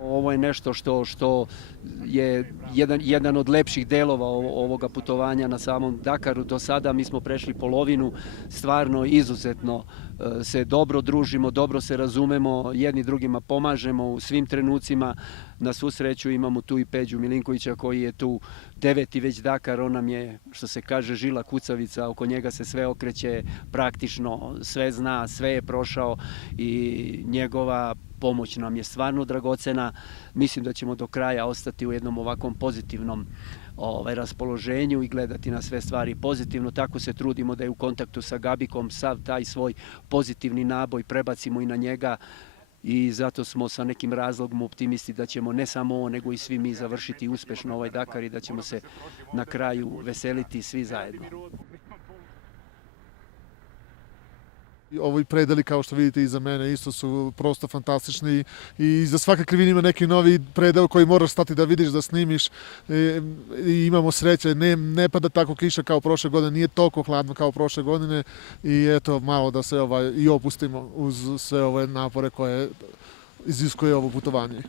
Ovo je nešto što je jedan od lepših delova ovoga putovanja na samom Dakaru. Do sada mi smo prešli polovinu, stvarno izuzetno se dobro družimo, dobro se razumemo, jedni drugima pomažemo u svim trenucima. Na svu sreću imamo tu i Peđu Milinkovića koji je tu 9. već Dakar, on nam je, što se kaže, žila kucavica, oko njega se sve okreće, praktično sve zna, sve je prošao i njegova pomoć nam je stvarno dragocena. Mislim da ćemo do kraja ostati u jednom ovakvom pozitivnom raspoloženju i gledati na sve stvari pozitivno. Tako se trudimo da je u kontaktu sa Gabikom sav taj svoj pozitivni naboj prebacimo i na njega i zato smo sa nekim razlogom optimisti da ćemo ne samo ovo nego i svi mi završiti uspešno ovaj Dakar i da ćemo se na kraju veseliti svi zajedno. Ovi predeli, kao što vidite iza mene, isto su prosto fantastični i za svake krivine ima neki novi predel koji moraš stati da vidiš, da snimiš i imamo sreće. Ne pada tako kiša kao prošle godine, nije toliko hladno kao prošle godine i eto malo da se i opustimo uz sve ove napore koje iziskuje ovo putovanje.